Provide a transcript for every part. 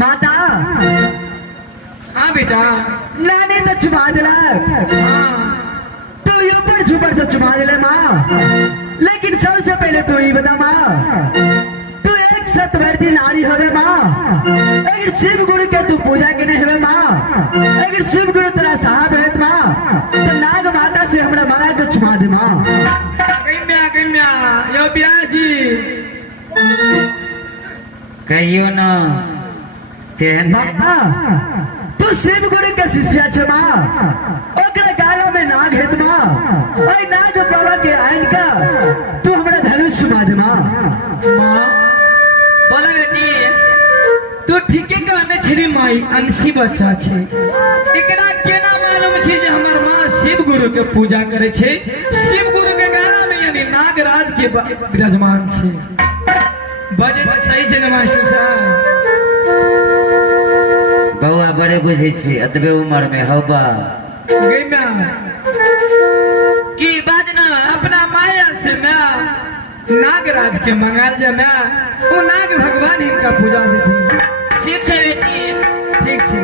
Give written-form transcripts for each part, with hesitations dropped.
माता हाँ बेटा नानी तो चुमा दिला तू ऊपर छुपर तो चुमा दिले माँ लेकिन सबसे पहले तू ही बता माँ तू एक सतवर्ती नारी होवे माँ अगर शिव गुरु के तू पूजा के नहीं हुए माँ अगर शिव गुरु तेरा साहब है माँ तो नाग माता से हमरा मना को चुमा दे माँ कन्या यो ब्याजी कहियो न माँ तू शिव गुरु के शिष्या छे माँ ओकरे गाला में नाग है माँ ओई नाग बाबा के आइन का तू हमरा धनुष चुमा दे माँ बोला बेटी तू ठीके कहने छरी माई अंशी बच्चा छे एकरा केना मालूम छे जे हमर मां शिव गुरु के पूजा करे छे शिव गुरु के गाला में यानी नागराज के विराजमान छे बजे तो सही छे ना मास्टर साहब बउआ बड़े बुझे छी अतबे उम्र में हवा गैया की बात ना अपना माया से मैं नागराज के मंगाल जा मैं वो नाग भगवान इनका पूजा देती ठीक है बेटी ठीक है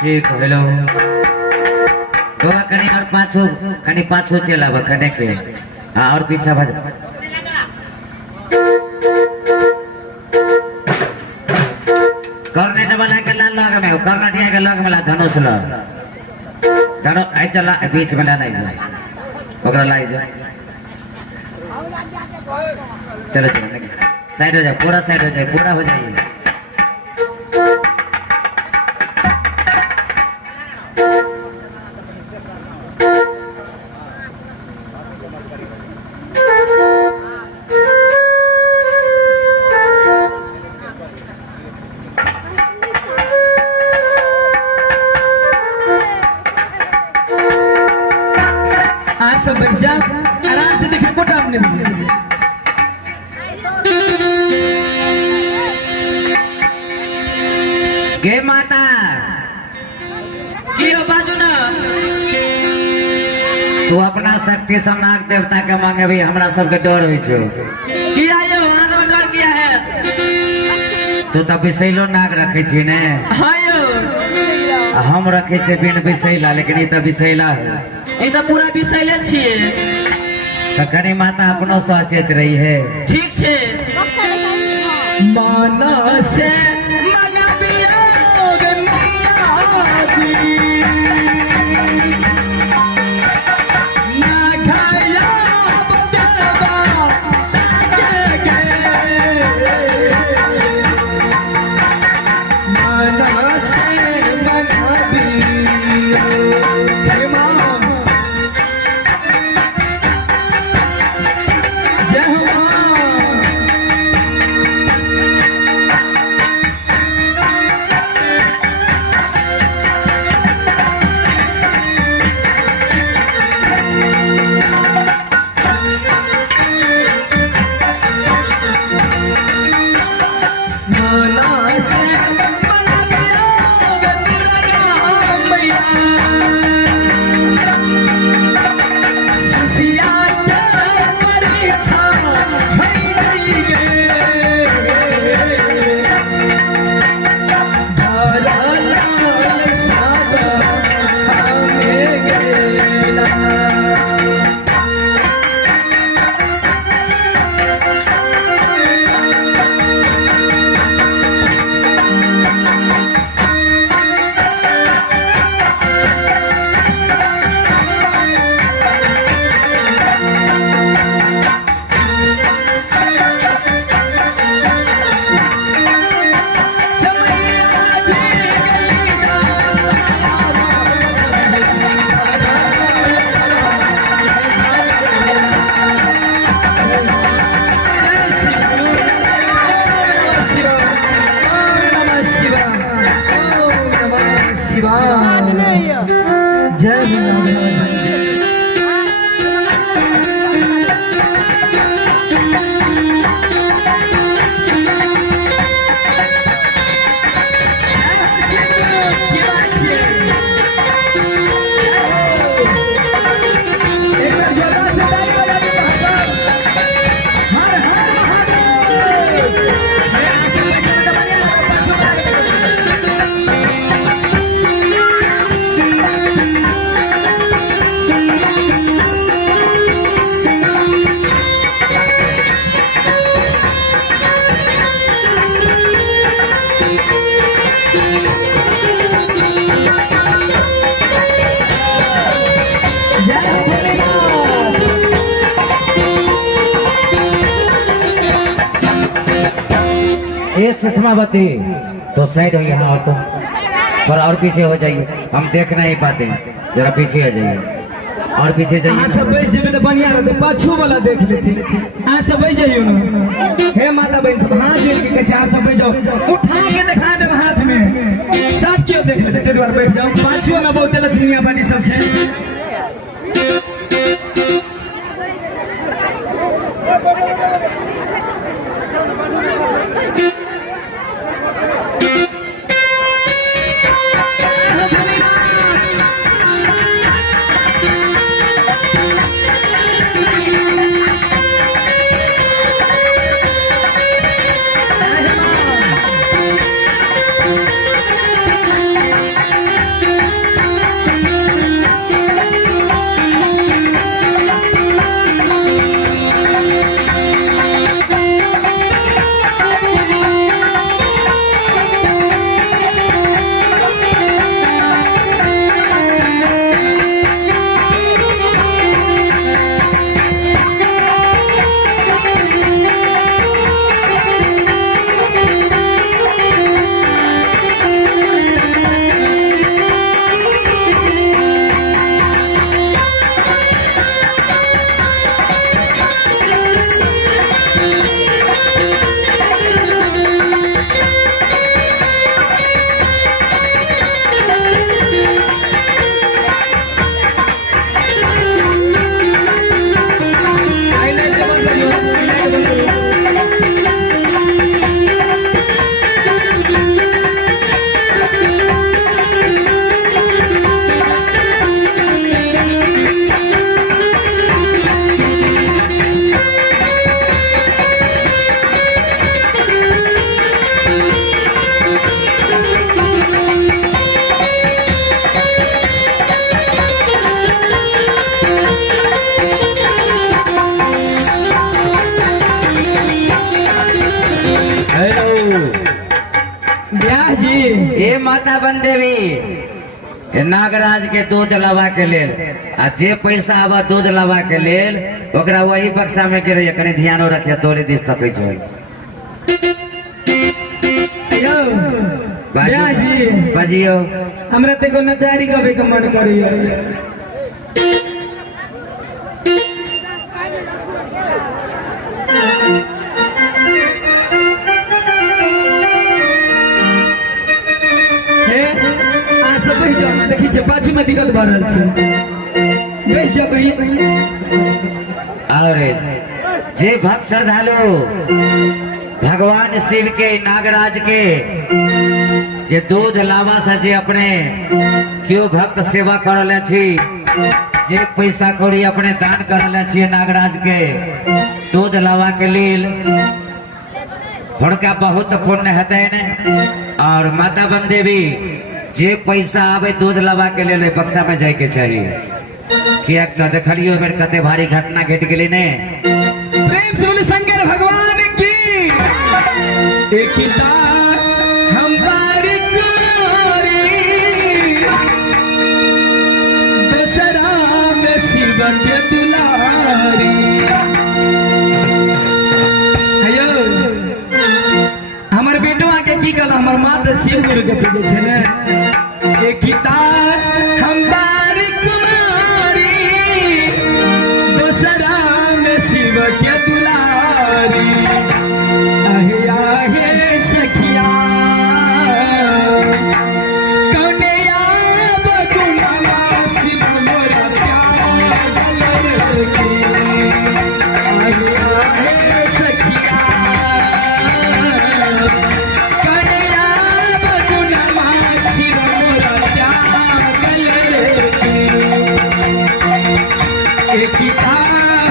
ठीक हेलो बउआ कनी और पाछो चला कने के हाँ और पीछा भज कर्नेट वाला के लाल लग में कर्नेटिया के लग में ला धनुष ल धनुष आई चला बीच में ला नहीं ओकरा लाई जा चलो चलो साइड हो जाए पूरा साइड हो जाए पूरा हो जाइए सब बच्चा आराम से देखने को टाइम नहीं मिलेगा गे माता की हो बाजू ना तू अपना शक्ति से नाग देवता के मांगे भी हमरा सबके डर होइ छो किया यो हमरा सब डर किया है तू तो बिसैलो नाग रखे छी ने हां यो हम रखे छे बिन बिसैला लेकिन ई तो बिसैला है ई तो पूरा बिसैले छिए तो कनी माता अपनो सचेत रही है ठीक छे माना से मना बियोग मैया जी ना खाया देवा के माना से मना बियोग मां जय हो ये सुषमावती तो साइड हो यहाँ और तुम थोड़ा और पीछे हो जाइए, हम देख नहीं पाते हैं, जरा पीछे हो जाइए और पीछे हाँ जाइए। सब बैठ जेबे तो बढ़िया रहते, पाछू वाला देख लेते। हाँ सब बैठ जाइयो ना, हे माता बहन सब हाथ जोड़ के कहे हाँ सब बैठ जाओ, उठा के दिखा दे हाथ में, सब क्यों देख लेते, तेरे बार बैठ जाओ। पाछू में बहुत लक्ष्मीया पार्टी सब छे। ब्याह जी ए माता बन देवी ए नागराज के दूध लवा के लेल आ जे पैसा आवा दूध लवा के लेल ओकरा वही बक्सा में गिरे, कनी ध्यानो रखिए, तोरे दिस तकै छै। यो ब्याह जी बजियो। हमरा ते को नचारी गबे के मन करियो। देखी छे पाछू में दिक्कत भऽ रहल छै, बैठ जाओ कहीं। और जे भक्त श्रद्धालु भगवान शिव के नागराज के जे दूध लावा से जे अपने क्यों भक्त सेवा करले छी, जे पैसा कौड़ी अपने दान करले छी नागराज के दूध लावा के लेल, हुनका बहुत पुण्य हेतैन। और माता बन देवी जे पैसा आवे दूध लवा के लेल बक्सा में जाए के चाहिए, किया तो देखलियो बेर कते भारी घटना घट गेली ने। प्रेम से बोले शंकर भगवान की। एक हम बारी कुमारी दशहरा में शिव के दुलारी। अयो हमर बेटवा के की कहला, हमर माँ तो शिव गुरु के पूजे छे ने। एक हम बारी कुमारी दशहरा में शिव के दुलारी। आहे आहे सखिया कौने आब गुणवा शिव मोरा प्यार की। आहे आहे सखिया कौने आब गुणवा शिव मोरा प्यार की। एक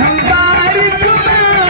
हम बारी कुमारी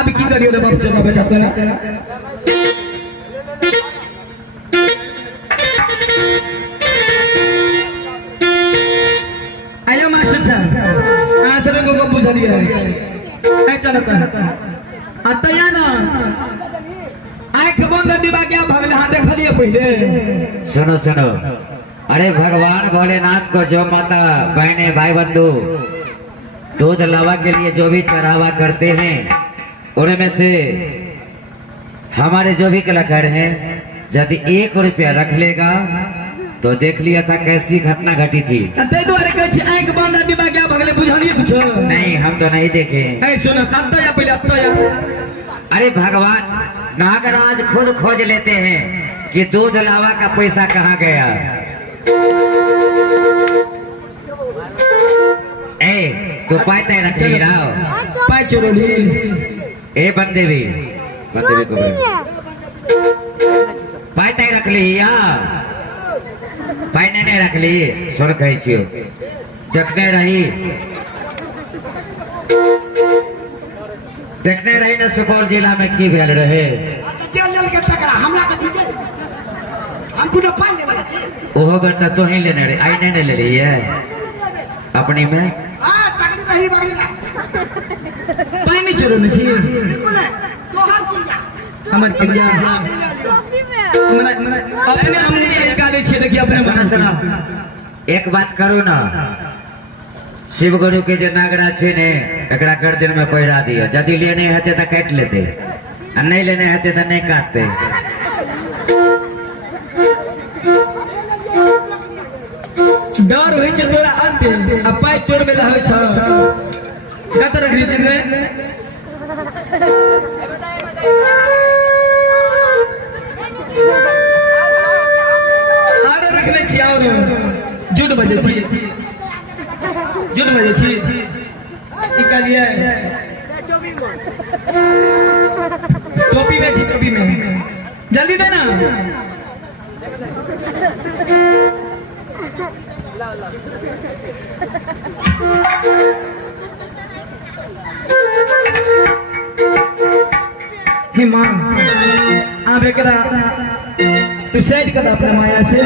आप की करियो रे बाप चोदा बेटा तोरा आया मास्टर साहब आ सब को बुझा दिया है चलता आता या ना आंख बंद डिबा क्या भगले हां देख लिए पहले सुनो सुनो, अरे भगवान भोलेनाथ को जो माता बहने भाई बंधु दूध लावा के लिए जो भी चढ़ावा करते हैं, उनमें से हमारे जो भी कलाकार हैं यदि 1 रुपया रख लेगा तो देख लिया था कैसी घटना घटी थी। ते द्वारे कह छी आंख बंद डिबा क्या भगले बुझलिए कुछ नहीं, हम तो नहीं देखे। ए सुनो आता या पहले आता या अरे भगवान नागराज खुद खोज लेते हैं कि दूध लावा का पैसा कहाँ गया। ए तू पाई तय रख ली राव पाई चोरोली ए बंदेवी बंदेवी को पाई तय रख ली या पाई नहीं रख ली सुन कही छियो देखने रही न सुपौल जिला में की भेल रहे ओहो बेटा तो ही लेने रहे आई नहीं ले रही है अपनी में पाई नहीं चोरो छी हमर करिया अपने हमने निकाले छे देखिए अपने सुनो सुनो एक बात करू ना, शिव गुरु के जो नागराज छे ने एकरा कर दिन में पहिरा दियो, यदि लेने हेते तो काट लेते और नहीं लेने हेते तो नहीं काटते। डर होई छे तोरा आते आ पाई चोर में रहै छ कतर रीजन रे आरे रखले छी और झूठ बजे छी निकालिए टोपी में छी टोपी में जल्दी देना हे माँ आप एकरा तू साइड कर अपना माया से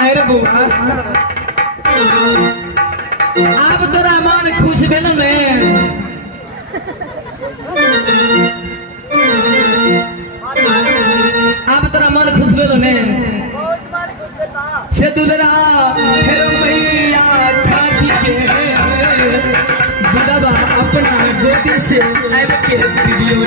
अरे बुआ आप तोरा मान खुश भेलन रे आप तोरा मन खुश भेलो ने से दुलरा फेरो मैया छाती के बुढ़वा अपना गोदी से आब के वीडियो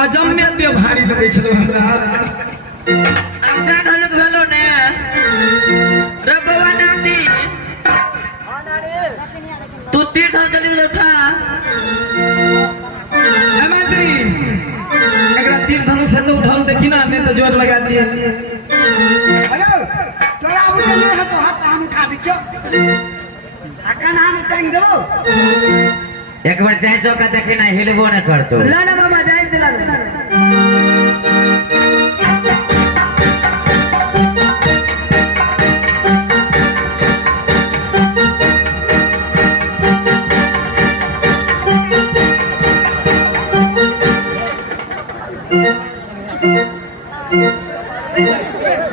अजम्य ते भारी लगे छलो हमरा अमजान हलक भेलो ने रे बाबा नाती तू तीर ढा जल्दी उठा मंत्री एकरा तीर धनुष से तो उठाओ देखी ना ने तो जोर लगा दिए हेलो तोरा अब नहीं है तो हाथ हम उठा दियो अकन हम टाइम दो एक बार जाए चौका देखे ना हिलबो न करतो ला ना मामा जाए चला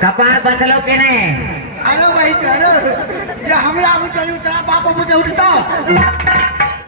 कपार बचलो के ने अरे भाई करो ये हमरा अभी कल उतना बाप बुझे उठता